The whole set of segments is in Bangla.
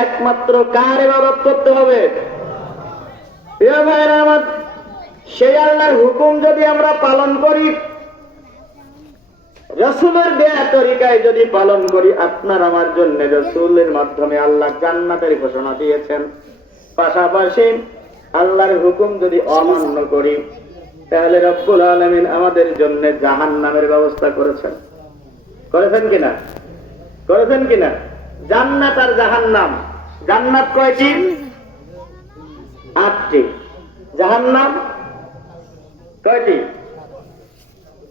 একমাত্র কার ইবাদত করতে হবে? সেই আল্লাহর হুকুম যদি আমরা পালন করি, রাসূলের দেয়া তরিকায় যদি পালন করি, আপনার আমার জন্য রাসূলের মাধ্যমে আল্লাহ জান্নাতের ঘোষণা দিয়েছেন। পাশাপাশি আল্লাহর হুকুম যদি অমান্য করি, তাহলে রব্বুল আলামিন আমাদের জন্য জাহান্নামের ব্যবস্থা করেছেন। করেছেন কিনা? করেছেন কিনা? জান্নাত আর জাহান্নাম। জান্নাত কয়টি? 8টি। জাহান্নাম কয়টি?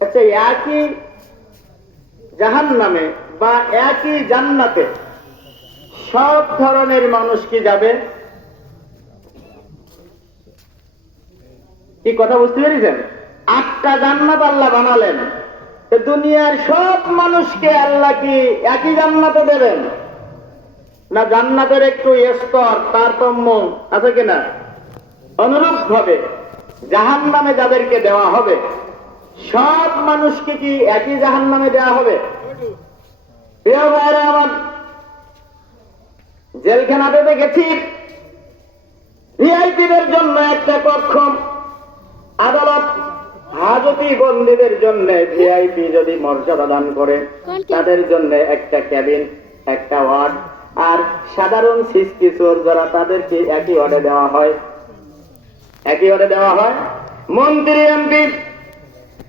আচ্ছা, একই জাহান্নামে বা একই জান্নাতে সব ধরনের মানুষ কি যাবে? কি কথা বুঝতে পেরেছেন? 8টা জান্নাত আল্লাহ বানালেন, দুনিয়ার সব মানুষকে আল্লাহ কি একই জান্নাতে দেবেন? না, জান্নাতের একটু স্তর তারতম্য আছে কিনা? অনুরূপ ভাবে জাহান্নামে যাদেরকে দেওয়া হবে, সব মানুষকে কি একই জাহান্নামে দেওয়া হবে? প্রিয় ভাইরা আমার, জেলখানাতে দেখেছি ভিআইপিদের জন্য একটা কক্ষ, আদালত হাজতি বন্দীদের জন্য ভিআইপি যদি মর্যাদা দান করে, তাদের জন্য একটা ক্যাবিন, একটা ওয়ার্ড, আর সাধারণ সিসকি চোর যারা, তাদেরকে একই ওয়ার্ডে দেওয়া হয়। একই ওয়ার্ডে দেওয়া হয়। মন্ত্রী এমপি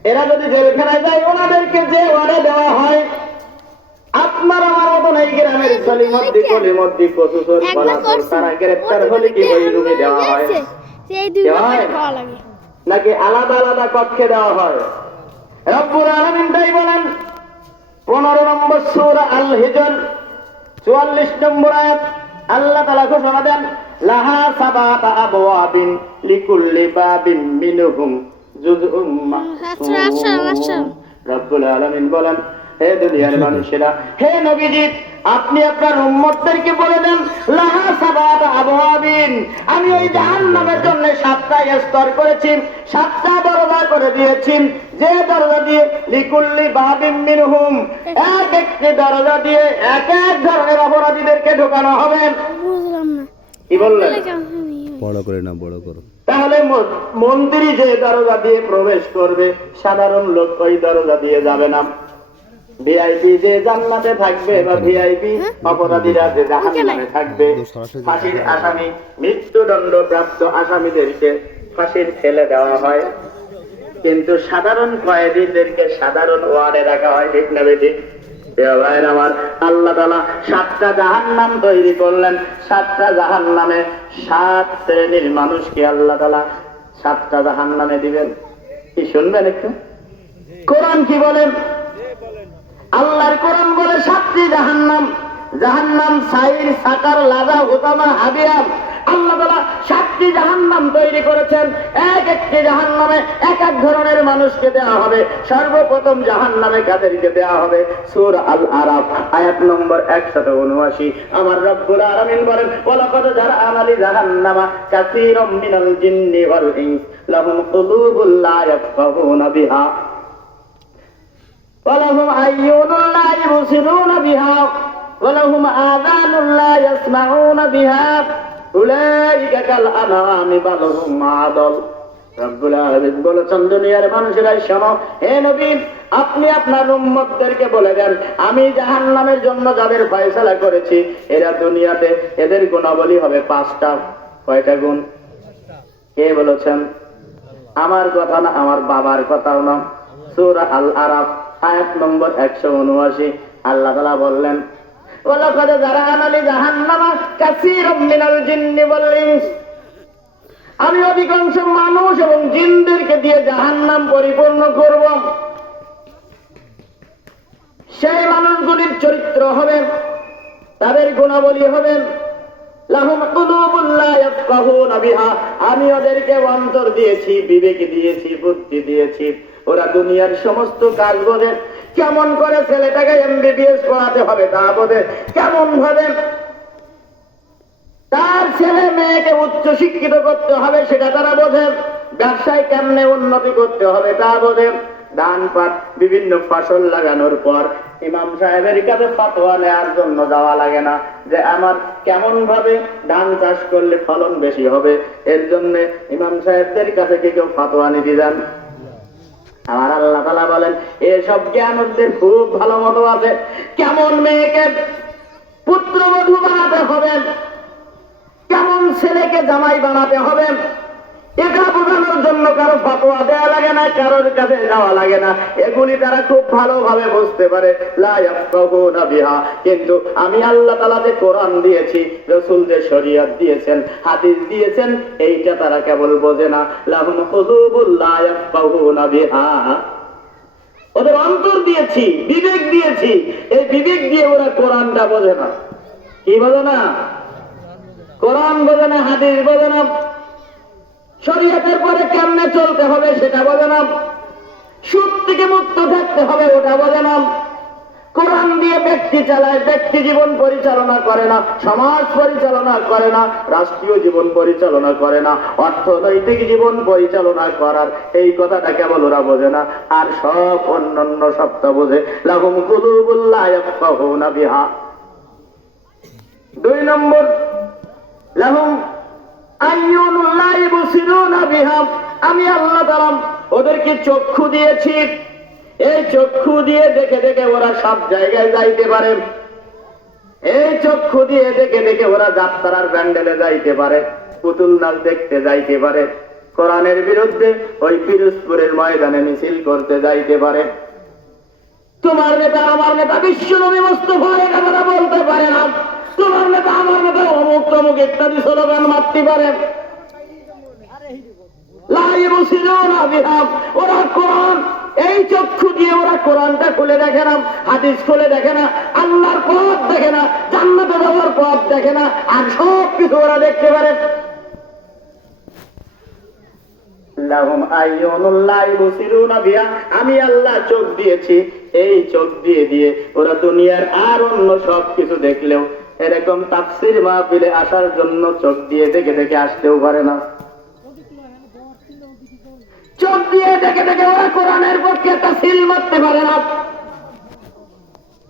এরা যদি জেলখানায় যায়, ওনাদেরকে যে ওয়ার্ডে দেওয়া হয়, আপনার আমার মতন এই গ্রামের সলিমদ্দি কলিমদ্দি কচুচোর বলাচোর তারা গ্রেপ্তার হলে কি ওই রুমে দেওয়া হয়? নাকি আলাদা আলাদা কক্ষে দেওয়া হয়? রব্বুল আলামিন তাই বলেন 15 নম্বর সূরা আল হিজর 44 নম্বর আয়াত, আল্লাহ তাআলা ঘোষণা দেন, লাহা সাবাতা আবওয়াবিন লিকুল্লি বাবিন মিনহুম জুজউম মাকসুম। রব্বুল আলামিন বলেন, হে দুনিয়ার মানুষেরা, হে নবীজি, আপনি আপনার উম্মতদেরকে বলে দেন, লাহা সাবাতা আবওয়াবিন, আমি ওই জাহান্নামের জন্য 7টা স্তর করেছি, 7টা দরজা করে দিয়েছি, যে দরজা দিয়ে লিকুল্লি বাবিন মিনহুম, এক একটি দরজা দিয়ে এক এক ধরনের অপরাধীদেরকে ঢোকানো হবে। কি বললেন? বড় করে না, বড় করো। তাহলে মন্দিরে যে দরজা দিয়ে প্রবেশ করবে, সাধারণ লোক ওই দরজা দিয়ে যাবে না। ভিআইপি যে জান্নাতে থাকবে বা ভিআইপি অপরাধীরা যে জাহান্নামে থাকবে, ফাঁসির আসামি, মৃত্যুদণ্ড প্রাপ্ত আসামিদেরকে ফাঁসির ঠেলে দেওয়া হয়, কিন্তু সাধারণ কয়েদিদেরকে সাধারণ ওয়ার্ডে রাখা হয়। ঠিক না বেঠিক? আমার আল্লাহ তাআলা 7টা জাহান্নাম তৈরি করলেন। 7টা জাহান্নামে 7 শ্রেণীর মানুষকে আল্লাহ তাআলা 7টা জাহান্নামে দিবেন। কি শুনবেন একটু? কোরআন কি বলেন? আল্লাহর কোরআন বলে 7টি জাহান্নাম। জাহান্নাম সাইর, সাকার, লাযা, হুতামা, হাবিয়া। আল্লাহ তাআলা 7টি জাহান্নাম তৈরি করেছেন। এক একটি জাহান্নামে এক এক ধরনের মানুষকে দেওয়া হবে। সর্বপ্রথম জাহান্নামে কাদেরকে দেওয়া হবে? সূরা আল আরাফ আয়াত নম্বর 179। আমার রব্বুল আলামিন বলেন, ওয়ালাকাদ জারআনা লি জাহান্নামা কাসীরাম মিনাল জিন্নি ওয়াল ইনস লাহুম কুলুবুল লা ইয়াফকাহুনা বিহা ওয়ালাহুম আ'ইয়ুনুন লা ইবসিরুনা বিহা ওয়ালাহুম আযানুন লা ইয়াসমাউনা বিহা উলাইকা কাল আনআমি বাল হুম আদাল। রব্বুল আলামিন বলেছেন, দুনিয়ার মানুষেরা শোনো, হে নবী, আপনি আপনার উম্মতদেরকে বলে দেন, আমি জাহান্নামের জন্য যাদের ফয়সালা করেছি, এরা দুনিয়াতে এদের গুণাবলী হবে 5টা। কয়টা গুণ? কে বলেছেন? আমার কথা না, আমার বাবার কথাও না। সূরা আল আরাফ আয়াত নম্বর 179 আল্লাহ তাআলা বললেন, ওয়ালাকাদ জারআনা লি জাহান্নামা কাসীরাম মিনাল জিন্নি ওয়াল ইনস, আমি অধিকাংশ মানুষ এবং জিনদেরকে দিয়ে জাহান্নাম পরিপূর্ণ করব। সেই মানুষগুলির চরিত্র হবে, তাদের গুণাবলী হবে, লাহুম কুলুবুল লা ইয়াফকাহুনা বিহা, আমি ওদেরকে অন্তর দিয়েছি, বিবেক দিয়েছি, বুদ্ধি দিয়েছি, ওরা দুনিয়ার সমস্ত কাজ বোঝে। কেমন করে ছেলেটাকে এমবিবিএস পড়াতে হবে তা বোঝে, কেমন ভাবে তার ছেলে মেয়েকে উচ্চ শিক্ষিত করতে হবে সেটা তারা বোঝে, ব্যবসায় কেমনে উন্নতি করতে হবে তা বোঝে, ধান পাট বিভিন্ন ফসল লাগানোর পর ইমাম সাহেবের কাছে ফতোয়া নেওয়ার জন্য যাওয়া লাগে না যে আমার কেমন ভাবে ধান চাষ করলে ফলন বেশি হবে, এর জন্য ইমাম সাহেবদের কাছে কি কেউ ফতোয়া নিতে যান? আমার আল্লাহ তাআলা বলেন এসব জ্ঞানীদের খুব ভালো মতো আছে। কেমন মেয়েকে পুত্রবধূ বানাতে হবে, কেমন ছেলেকে জামাই বানাতে হবে, এটা বোঝানোর জন্য কারো ফতোয়া দেওয়া লাগে না, কারোর কাছে যাওয়া লাগে না। এগুলি তারা খুব ভালোভাবে বুঝতে পারে। লা ইয়াফকাহুনা বিহা। কিন্তু আমি আল্লাহ তাআলা যে কোরআন দিয়েছি, রাসূল যে শরীয়ত দিয়েছেন, হাদিস দিয়েছেন, এইটা তারা কেবল বোঝে না। লাহুম কুলুবুল লা ইয়াফকাহুনা বিহা। ওদের অন্তর দিয়েছি, বিবেক দিয়েছি, এই বিবেক দিয়ে ওরা কোরআনটা বোঝে না। কি বোঝে না? কোরআন বোঝে না, হাদিস বোঝে না, শরীয়তের পরে কেমনে চলতে হবে সেটা বোঝে না, সুদ থেকে মুক্ত থাকতে হবে ওটা বোঝে না। কোরআন দিয়ে ব্যক্তি চালায়, ব্যক্তি জীবন পরিচালনা করে না, সমাজ পরিচালনা করে না, রাষ্ট্রীয় জীবন পরিচালনা করে না, অর্থনৈতিক জীবন পরিচালনা করার এই কথাটা কেবল ওরা বোঝে না, আর সব অন্যান্য সবটা বোঝে। লাহুম কুলুবুল লা ইয়াফকাহুনা বিহা। 2 নম্বর, লাহুম আইয়ুনুল লা ইবসিরুনা বিহা। আমি আল্লাহ তাআলা ওদেরকে চক্ষু দিয়েছি, এই চক্ষু দিয়ে দেখে দেখে ওরা সব জায়গায় যাইতে পারে। এই চক্ষু দিয়ে দেখে দেখে ওরা যাত্রার প্যান্ডেলে যাইতে পারে, পুতুল নাচ দেখতে যাইতে পারে, কোরআনের বিরুদ্ধে ওই পিরোজপুরের ময়দানে মিছিল করতে যাইতে পারে। তোমার নেতা আমার নেতা বিশ্বনবী মুস্তাফা এটা তারা বলতে পারে না। তোমার নেতা আমার নেতা অমুক তমুক ইত্যাদি স্লোগান মারতে পারে। লা ইবসিরুনা বিহা। ওরা কোরআন, এই চক্ষু দিয়ে ওরা কোরআনটা খুলে দেখে না, হাদিস খুলে দেখে না, আল্লাহর পথ দেখে না, জান্নাতে যাওয়ার পথ দেখে না, আর সব কিছু ওরা দেখতে পারে। লাহুম আইয়ুনুল লা ইবসিরুনা বিহা। আমি আল্লাহ চোখ দিয়েছি, এই চোখ দিয়ে দিয়ে ওরা দুনিয়ার আর অন্য সব কিছু দেখলেও এরকম তাফসীর মাহফিলে আসার জন্য চোখ দিয়ে দেখে দেখে আসতেও পারে না। চোখ দিয়ে দেখে দেখে ওরা কোরআনের পক্ষে একটা সিল মারতে পারে না।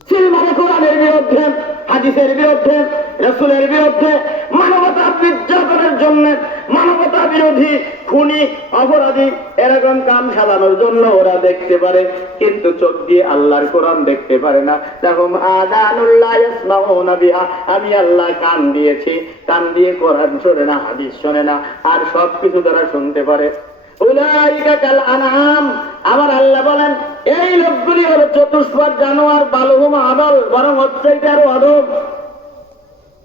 সিল মানে কোরআনের বিরুদ্ধে, হাদিসের বিরুদ্ধে, রাসূলের বিরুদ্ধে, মানবতা নির্যাতনের জন্য, মানবতা বিরোধী, খুনি, অপরাধী এরকম কাম সাজানোর জন্য ওরা দেখতে পারে, কিন্তু চোখ দিয়ে আল্লাহর কোরআন দেখতে পারে না। লাহুম আযানুল লা ইয়াসমাউনা বিহা। আমি আল্লাহ কান দিয়েছি, কান দিয়ে কোরআন শোনে না, হাদিস শোনে না, আর সব কিছু তারা শুনতে পারে। উলাইকা কাল আনআম। আমার আল্লাহ বলেন এই লোকগুলি হলো চতুষ্পদ জানোয়ার, বালুহুম আদল, বরং হচ্ছে আরো অধম,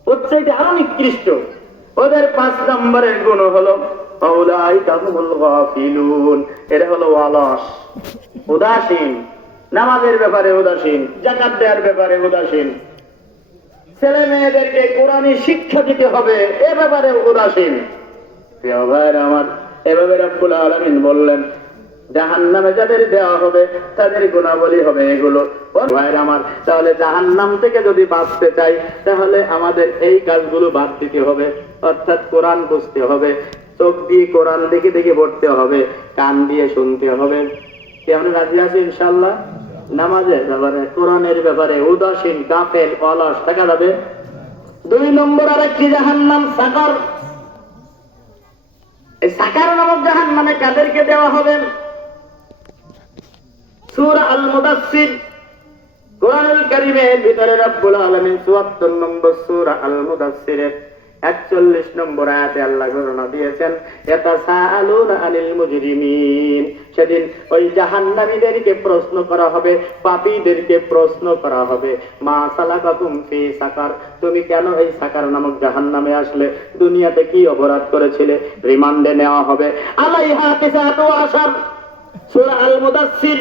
হচ্ছে আরো নিকৃষ্ট। ওদের 5 নম্বরের গুণ হলো উলাইকা হুমুল গাফিলুন। এরা হলো অলস, উদাসীন, নামাজের ব্যাপারে উদাসীন, যাকাত দেওয়ার ব্যাপারে উদাসীন, ছেলে মেয়েদেরকে কোরআনী শিক্ষা দিতে হবে এ ব্যাপারে উদাসীন। প্রিয় ভাইরা আমার, এভাবে রব্বুল আলামিন বললেন জাহান্নামে যাদের দেওয়া হবে তাদের গুণাবলী হবে এগুলো। ভাইরা আমার, তাহলে জাহান্নাম থেকে যদি বাঁচতে চাই তাহলে আমাদের এই কাজগুলো বাদ দিতে হবে, অর্থাৎ কোরআন বুঝতে হবে, চোখ দিয়ে কোরআন দেখে দেখে পড়তে হবে, কান দিয়ে শুনতে হবে। কি আমরা রাজি আছি ইনশাআল্লাহ? নামাজের ব্যাপারে, কোরআনের ব্যাপারে উদাসীন, গাফেল, অলস থাকা যাবে। 2 নম্বর আরেকটি জাহান্নাম সাকার। এই সাকার নামক জাহান্নামে কাদেরকে দেওয়া হবে? সূরা আল মুদাসসির, কোরআনুল কারীমের ভিতরে রব্বুল আলামিন ৭৪ নম্বর সূরা আল মুদাসসিরের ৪১ নম্বর আয়াতে আল্লাহ ঘোষণা দিয়েছেন ইয়াতাসাআলুনা আনিল মুজরিমিন। সেদিন ওই জাহান্নামীদেরকে প্রশ্ন করা হবে, পাপীদেরকে প্রশ্ন করা হবে, মা সালাকাকুম ফি সাকার, তুমি কেন এই সাকার নামক জাহান্নামে আসলে? দুনিয়াতে কি অপরাধ করেছিলে? রিমান্ডে নেওয়া হবে। আলাইহা তিসাতু আশার, সূরা আল মুদাসসির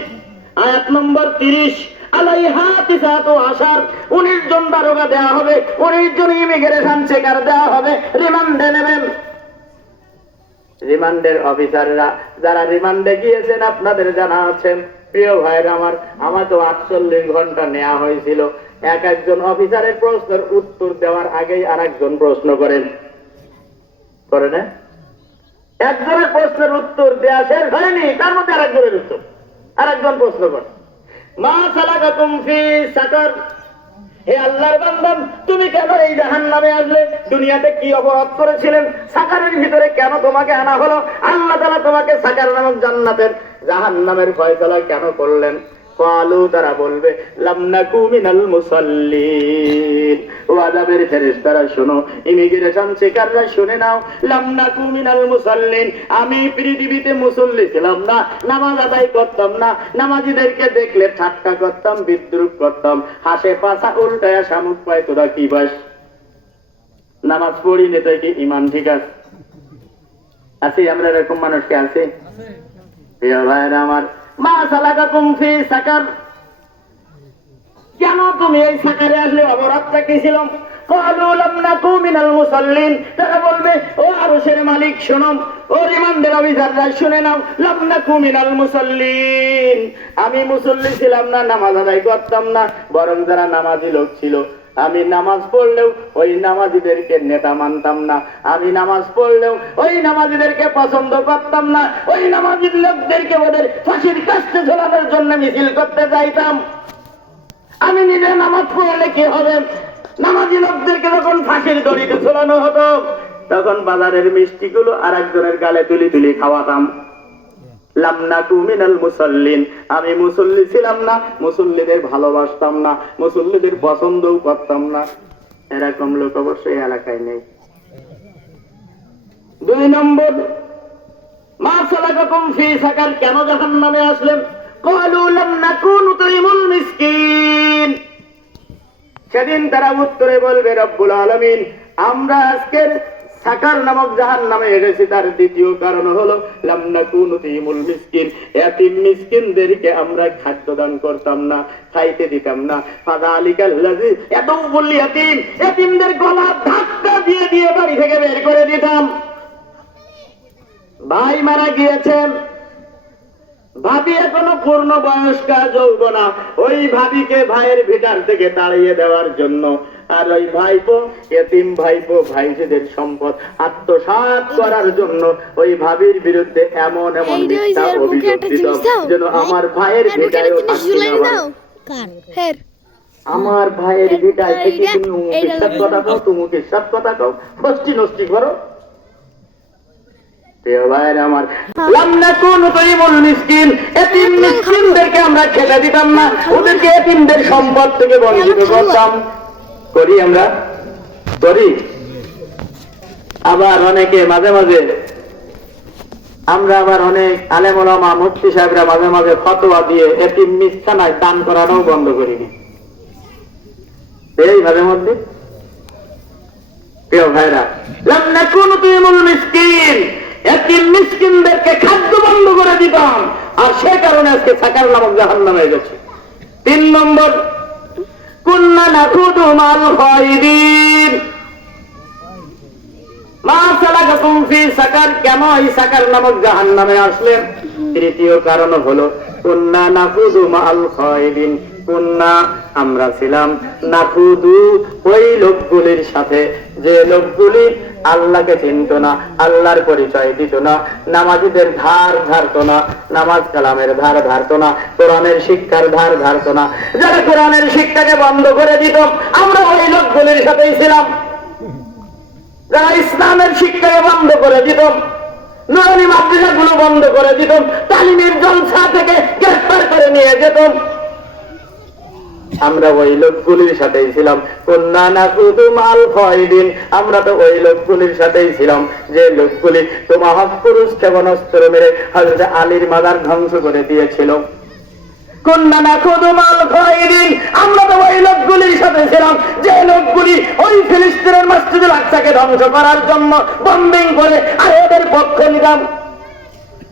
আয়াত নম্বর 30। আলাইহা তিসাতু আশার, 19 জন দারোগা দেওয়া হবে, 19 জন ইমিগ্রেশন চেকার দেওয়া হবে, রিমান্ডে নেবেন। রিমান্ডের অফিসাররা যারা রিমান্ডে গিয়েছেন আপনাদের জানা আছে। প্রিয় ভাইরা আমার, আমাকে 48 ঘন্টা নেওয়া হয়েছিল। একজন অফিসারের প্রশ্নের উত্তর দেওয়ার আগেই আরেকজন প্রশ্ন করেন, করে না? একজনের প্রশ্নের উত্তর দেওয়া শেষ হয়নি, তার মধ্যে আরেকজনের উত্তর, আরেকজন প্রশ্ন করে। মা সালাকাকুম ফি সাকার, হে আল্লাহর বান্দা, তুমি কেন এই জাহান্নামে আসলে? দুনিয়াতে কি অপরাধ করেছিলেন? সাকারের ভিতরে কেন তোমাকে আনা হলো? আল্লাহ তাআলা তোমাকে সাকার নামক জান্নাতের জাহান্নামের ফয়সালা কেন করলেন? ক্বালু, তারা বলবে, লাম নাকু মিনাল মুসাল্লিন। ও আযাবের ফেরেশতারা শোনো, ইমিগ্রেশন চেকাররা শুনে নাও, লাম নাকু মিনাল মুসাল্লিন, আমি পৃথিবীতে মুসল্লি ছিলাম না, নামাজ আদায় করতাম না, নামাজীদেরকে দেখলে ঠাট্টা করতাম, বিদ্রুপ করতাম, হাসে পাছা উল্টায়া শামুক পায়, তোরা কি বাস? নামাজ পড়ি নে, তাই কি ইমান ঠিক আছে? আছি আমরা এরকম মানুষকে আছে? প্রিয় ভাইরা আমার, মা সালাকাকুম ফি সাকার, কেন তুমি এই সাকারে আসলে? অপরাধটা কি ছিল? ক্বালু লাম নাকু মিনাল মুসাল্লিন, তারা বলবে, ও আরশের মালিক শোনো, ও রিমান্ডের অফিসাররা শুনে নাও, লাম নাকু মিনাল মুসাল্লিন, আমি মুসল্লি ছিলাম না, নামাজ আদায় করতাম না, বরং যারা নামাজি লোক ছিল, আমি নামাজ পড়লেও ওই নামাজিদেরকে নেতা মানতাম না, আমি নামাজ পড়লেও ওই নামাজিদেরকে পছন্দ করতাম না, ওই নামাজি লোকদেরকে ওদের ফাঁসির কাস্তে ঝোলানোর জন্য মিছিল করতে যাইতাম। আমি নিজে নামাজ পড়লে কি হবে? নামাজি লোকদেরকে যখন ফাঁসির দড়িতে ঝোলানো হতো, তখন বাজারের মিষ্টিগুলো আর একজনের গালে তুলি তুলি খাওয়াতাম। লাম নাকু মিনাল মুসাল্লিন, আমি মুসল্লি ছিলাম না, মুসল্লিদের ভালোবাসতাম না, মুসল্লিদের পছন্দও করতাম না। এরকম লোক অবশ্যই এলাকায় নেই। 2 নম্বর, মা সালাকাকুম ফি সাকার, কেন জাহান্নামে আসলেন? ক্বালু লাম নাকু নুতইমুল মিসকিন, সেদিন তারা উত্তরে বলবে, রব্বুল আলামিন, আমরা আজকের সাকার নামক জাহান্নামে এসেছি, তার দ্বিতীয় কারণ হলো লাম নাকু নুতইমুল মিসকিন, এতিম মিসকিনদেরকে আমরা খাদ্য দান করতাম না, খাইতে দিতাম না। ফাযালিকাল্লাযী ইয়াদউল ইয়াতীম, এতিমদের গলা ধাক্কা দিয়ে দিয়ে বাড়ি থেকে বের করে দিতাম। ভাই মারা গিয়েছেন, ভাবি এখনো পূর্ণ বয়স্কা যৌবনা, ওই ভাবিকে ভাইয়ের ভিটার থেকে তাড়িয়ে দেওয়ার জন্য, আর ওই ভাইপো, এতিম ভাইপো, ভাইদের সম্পদ আত্মসাৎ করার জন্য ওই ভাবির বিরুদ্ধে এমন এমন মিথ্যা অভিযোগ দিত, যেন আমার ভাইয়ের ভিটায় আমার ভাইয়ের ভিটায় থেকে তুমি উমুকের সাথ কথা কও, তুমুকের সাথ কথা কও, ফষ্টি নষ্টি করো। আমার লাম নাকু নুতইমুল মিসকিন, এতিম মিসকিনদেরকে আমরা খেতে দিতাম না, ওদেরকে এতিমদের সম্পদ থেকে বঞ্চিত করতাম। করি আমরা, করি। আবার অনেকে মাঝে মাঝে, আমরা আবার অনেক আলেম ওলামা মুফতি সাহেবরা মাঝে মাঝে ফতোয়া দিয়ে এতিম মিসখানায় দান করানোও বন্ধ করিনি। এই মাঝে মধ্যে, প্রিয় ভাইরা, লাম নাকু নুতইমুল মিসকিন, এতিম মিসকিনদেরকে খাদ্য বন্ধ করে দিতাম, আর সে কারণে আজকে সাকার নামক জাহান্নামে গেছে। 3 নম্বর, কুন্না নাখুদু মাল খায়িদিন, মা সালাকাকুম ফি সাকার, কেন এই সাকার নামক জাহান্নামে আসলেন? তৃতীয় কারণ হলো কুন্না নাখুদু মাল খায়িদিন, কুন্না, আমরা ছিলাম, নাখুদু, ওই লোকগুলির সাথে যে লোকগুলি আল্লাহকে চিনত না, আল্লাহর পরিচয় দিত না, নামাজীদের ধার ধারত না, নামাজ কালামের ধার ধারত না, কোরআনের শিক্ষার ধার ধারত না, যারা কোরআনের শিক্ষাকে বন্ধ করে দিত, আমরা ওই লোকগুলির সাথেই ছিলাম। যারা ইসলামের শিক্ষাকে বন্ধ করে দিত, নুরানি মাদ্রাসাগুলো বন্ধ করে দিত, তালিমের জলসা থেকে গ্রেফতার করে নিয়ে যেত, আমরা ওই লোকগুলির সাথেই ছিলাম। কুন্না নাখুদু মাল খায়িদিন, আমরা তো ওই লোকগুলির সাথেই ছিলাম যে লোকগুলি তোমাহক পুরুষ ক্ষেপণাস্ত্র মেরে হযরত আলীর মাজার ধ্বংস করে দিয়েছিল। কুন্না নাখুদু মাল খায়িদিন, আমরা তো ওই লোকগুলির সাথে ছিলাম যে লোকগুলি ওই ফিলিস্তিনের মসজিদুল আকসাকে ধ্বংস করার জন্য বম্বিং করে আর ওদের পক্ষে নিলাম।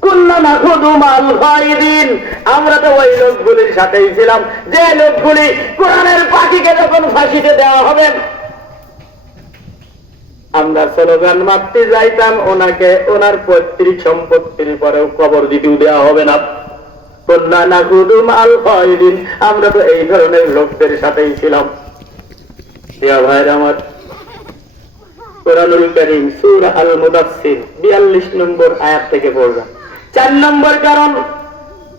কুন্না নাখুদু মাল খায়িদিন, আমরা তো ওই লোকগুলির সাথেই ছিলাম যে লোকগুলি কোরআনের পাখিকে যখন ফাঁসিতে দেওয়া হবে, আমরা স্লোগান মারতে যাইতাম, ওনাকে ওনার পৈতৃক সম্পত্তির পরেও কবর দিতেও দেওয়া হবে না। কুন্না নাখুদু মাল খায়িদিন, আমরা তো এই ধরনের লোকদের সাথেই ছিলাম। প্রিয় ভাইরা আমার, কোরআনুল কারীম সূরা আল মুদাসসির 42 নম্বর আয়াত থেকে পড়বা। 4 নম্বর কারণ,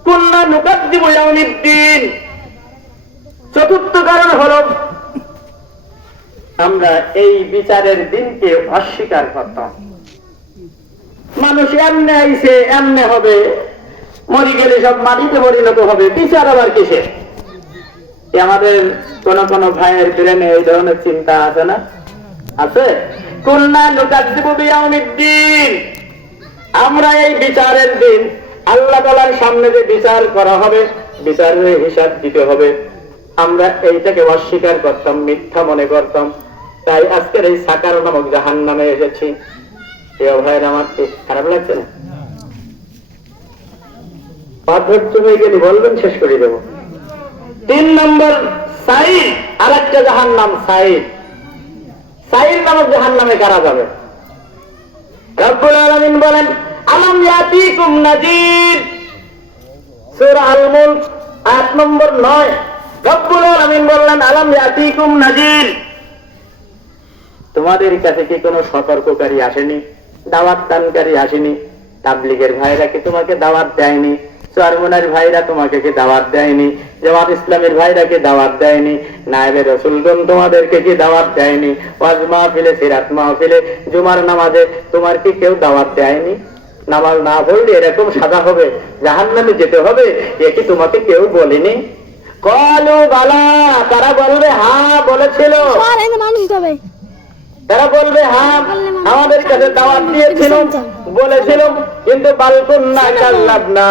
কুন্না নুকাদ্দিবু ইয়াউমিদ্দিন, চতুর্থ কারণ হলো আমরা এই বিচারের দিনকে অস্বীকার করতাম। মানুষ এমনে আইছে এমনে হবে, মরি গেলে সব মাটিতে পরিণত হবে, বিচার আবার কিসে? আমাদের কোন কোন ভাইয়ের ব্রেনে এই ধরনের চিন্তা আছে না? আছে। কুল্লা নুকাজ্জিবু বিয়াউমিদ্দিন, আমরা এই বিচারের দিন আল্লাহ তাআলার সামনে যে বিচার করা হবে, বিচারের হিসাব দিতে হবে, আমরা এইটাকে অস্বীকার করতাম, মিথ্যা মনে করতাম। তাই আজকের এই সাকার নামক জাহান্নামে এসেছি। প্রিয় ভাইয়ের আমার কি খারাপ লাগছে না? অধৈর্য হয়ে গেলে বলবেন, শেষ করে দেব। 3 নম্বর সাইর, আর একটা জাহান্নাম সাইর। সাইর নামক জাহান্নামে কারা যাবে? রব্বুল আলামিন বলেন, আলাম ইয়াতিকুম নাযীর, সূরা আল মুলক আয়াত নম্বর 9। রব্বুল আলামিন বললেন, আলাম ইয়াতিকুম নাযীর, তোমাদের কাছে কি কোনো সতর্ককারী আসেনি, দাওয়াত দানকারী আসেনি? তাবলীগের ভাইরা কি তোমাকে দাওয়াত দেয়নি? চরমনার ভাইরা তোমাকে কি দাওয়াত দেয়নি? জামাত ইসলামের ভাইরা কি দাওয়াত দেয়নি? নায়েবে রাসূলগণ তোমাদেরকে কি দাওয়াত দেয়নি? ওয়াজ মাহফিলে, সিরাত মাহফিলে, জুমার নামাজে তোমার কি কেউ দাওয়াত দেয়নি? নামাজ না পড়লে এরকম সাজা হবে, জাহান্নামে যেতে হবে, এ কি তোমাকে কেউ বলেনি? ক্বালু বালা, তারা বলবে হ্যাঁ বলেছিল। তারা বলবে হ্যাঁ আমাদের কাছে দাওয়াত দিয়েছিল, বলেছিল, কিন্তু বালকুন্না কাল্লাবনা,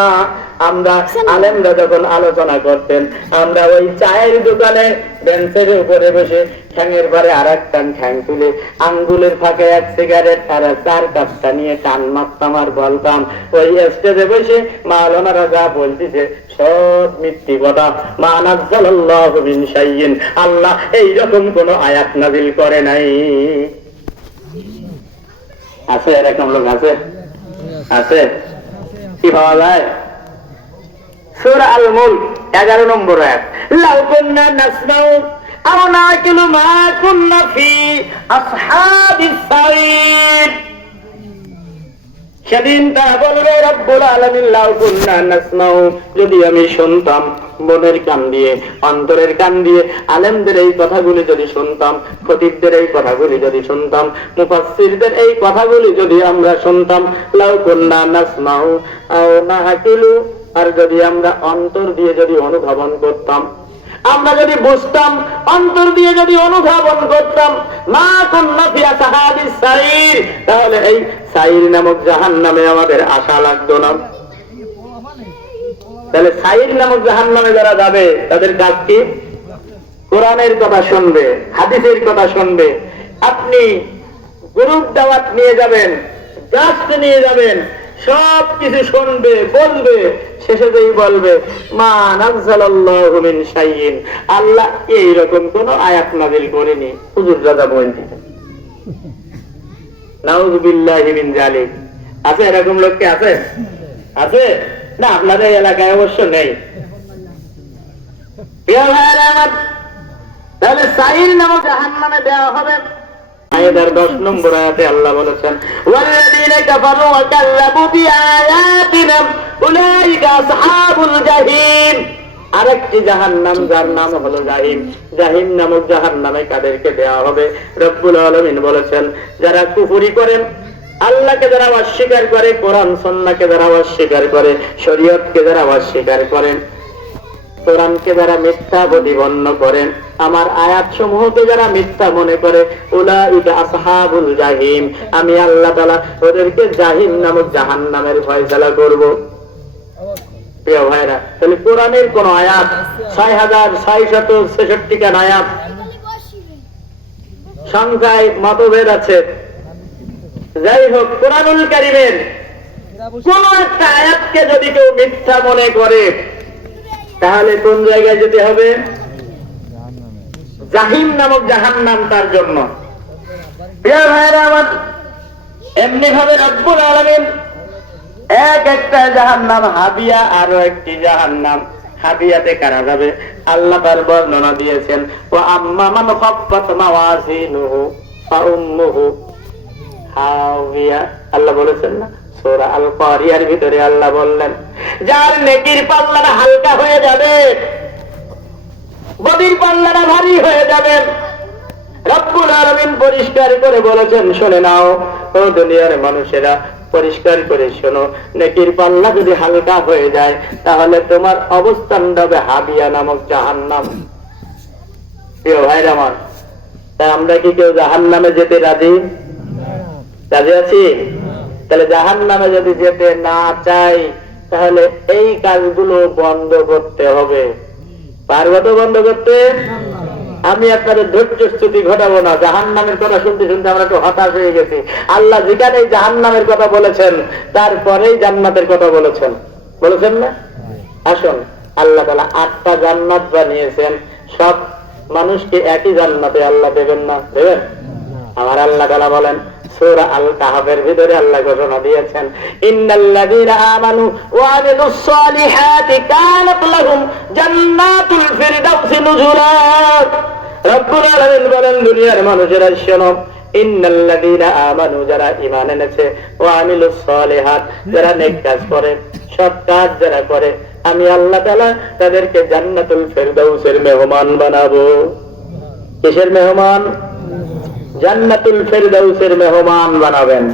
আমরা আলেমরা যখন আলোচনা করতেন, আমরা ওই চায়ের দোকানে বেঞ্চের উপরে বসে ঠ্যাঙের পরে আর এক টান ঠ্যাং তুলে আঙ্গুলের ফাঁকে এক সিগারেট আর 4 কাপটা নিয়ে টান মারতাম আর বলতাম, ওই স্টেজে বসে মাওলানারা যা বলতেছে সব মিথ্যে কথা, মা নাযালাল্লাহু মিন শাইইন, আল্লাহ এইরকম কোন আয়াত নাযিল করে নাই। আছে এরকম লোক? আছে? আছে। কি পাওয়া যায়? সূরা আল মুলক 11 নম্বর আয়াত, লাউ কুন্না নাসমাউ আও নাকিলু মা কুন্না ফি আসহাবিস সাইর। সেদিন তারা বলবে, রব্বুল আলামিন, লাউ কুন্না নাসমাউ, যদি আমি শুনতাম, মনের কান দিয়ে, অন্তরের কান দিয়ে আলেমদের এই কথাগুলি যদি শুনতাম, খতিবদের এই কথাগুলি যদি শুনতাম, মুফাসসিরদের এই কথাগুলি যদি আমরা শুনতাম, লাউ কুন্না নাসমাউ আও নাকিলু, আর যদি আমরা অন্তর দিয়ে যদি অনুধাবন করতাম, আমরা যদি বুঝতাম, অন্তর দিয়ে যদি অনুধাবন করতাম, মা কুন্না ফি আসহাবিস সাইর, তাহলে এই সাইর নামক জাহান্নামে আমাদের আশা লাগতো না। তাহলে সাইর নামক জাহান্নামে যারা যাবে তাদের কাজ কি? কোরআনের কথা শুনবে, হাদিসের কথা শুনবে। আপনি গ্রুপ দাওয়াত নিয়ে যাবেন, গাছ নিয়ে যাবেন, সব কিছু শুনবে, বলবে, শেষে যেই বলবে মা নাযালাল্লাহু মিন শাইইন, আল্লাহ এইরকম কোন আয়াত নাযিল করেনি। হুজুর রাজা বলতেন, নাউযু বিল্লাহি মিন যালিক। আছে এরকম লোক কি? আছে? আছে না? আপনাদের এলাকায় অবশ্য নেই। তাহলে সাইর নামক জাহান্নামে দেওয়া হবে। আয়াতের 10 নম্বর আয়াতে আল্লাহ বলেছেন, ওয়াল্লাযীনা কাফারু ওয়া কাযযাবু বিআয়াতিনা উলাইকা আসহাবুল জাহিম। আরেকটি জাহান্নাম, যার নাম হলো জাহিম। জাহিম নামক জাহান্নামে কাদেরকে দেওয়া হবে? রব্বুল আলামিন বলেছেন, যারা কুফরি করেন, আল্লাহকে যারা অস্বীকার করে, কোরআন সুন্নাহকে যারা অস্বীকার করে, শরীয়তকে যারা অস্বীকার করেন, কোরআনকে যারা মিথ্যা প্রতিপন্ন করেন, আমার আয়াত সমূহকে যারা মিথ্যা মনে করে, উলাইকা আসহাবুল জাহিম, আমি আল্লাহ তাআলা ওদেরকে জাহিম নামক জাহান্নামের ফয়সালা করব। প্রিয় ভাইরা, তাহলে কোরআনের কোন আয়াত 6666 টা আয়াত, সংখ্যায় মতভেদ আছে। যাই হোক, কোরআনুল কারীমের কোন একটা আয়াতকে যদি কেউ মিথ্যা মনে করে, তাহলে কোন জায়গায় যেতে হবে? জাহিম নামক জাহান্নাম তার জন্য। প্রিয় ভাইরা আমার, এমনি ভাবে রব্বুল আলামিন এক একটা জাহান্নাম, হাবিয়া আরো একটি জাহান্নাম। হাবিয়াতে কারা যাবে? আল্লাহ তার বর্ণনা দিয়েছেন, ওয়া আম্মা মান খাফফাত মাওয়াজিনুহু ফাউম্মুহু হাবিয়া। আল্লাহ বলেছেন না সূরা আল কারিয়ার ভিতরে, আল্লাহ বললেন, যার নেকির পাল্লাটা হালকা হয়ে যাবে, বড় নদীর পাল্লাটা ভারী হয়ে যাবে। রব্বুল আলামিন পরিষ্কার করে বলেছেন, শুনে নাও ও দুনিয়ার মানুষেরা, পরিষ্কার করে শোনো, নেকির পাল্লা যদি হালকা হয়ে যায় তাহলে তোমার অবস্থানটা হবে হাবিয়া নামক জাহান্নাম। প্রিয় ভাইরা আমার, তা আমরা কি কেউ জাহান্নামে যেতে রাজি আছি? তাহলে জাহান্নামে যদি যেতে না চাই তাহলে এই কাজগুলো বন্ধ করতে হবে। পারবো তো বন্ধ করতে? আমি আপনাদের ধৈর্য স্তুতি ঘটাবো না। জাহান্নামের কথা শুনতে শুনতে আমরা একটু হতাশ হয়ে গেছি। আল্লাহ যেখানে জাহান্নামের কথা বলেছেন তারপরেই জান্নাতের কথা বলেছেন না? আসুন, আল্লাহ তাআলা 8টা জান্নাত বানিয়েছেন। সব মানুষকে একই জান্নাতে আল্লাহ দেবেন না? দেবেন। আমার আল্লাহ তাআলা বলেন সূরা আল কাহফের ভিতরে আল্লাহ ঘোষণা দিয়েছেন, ইন্নাল্লাযীনা আমানু ওয়া আমিলুস সালিহাতি কানাত লাহুম জান্নাতুল ফিরদাউসি নুজুলা। রব্বুল আলামিন বলেন, দুনিয়ার মানুষেরা শোনো, ইন্নাল্লাযীনা আমানু, যারা ঈমান এনেছে, ওয়া আমিলুস সালিহাত, যারা নেক কাজ করে, সৎ কাজ যারা করে, আমি আল্লাহ তাআলা তাদেরকে জান্নাতুল ফিরদাউসের মেহমান বানাবো। কিসের মেহমান? জান্নাতুল ফিরদাউসের মেহমান বানাবেন।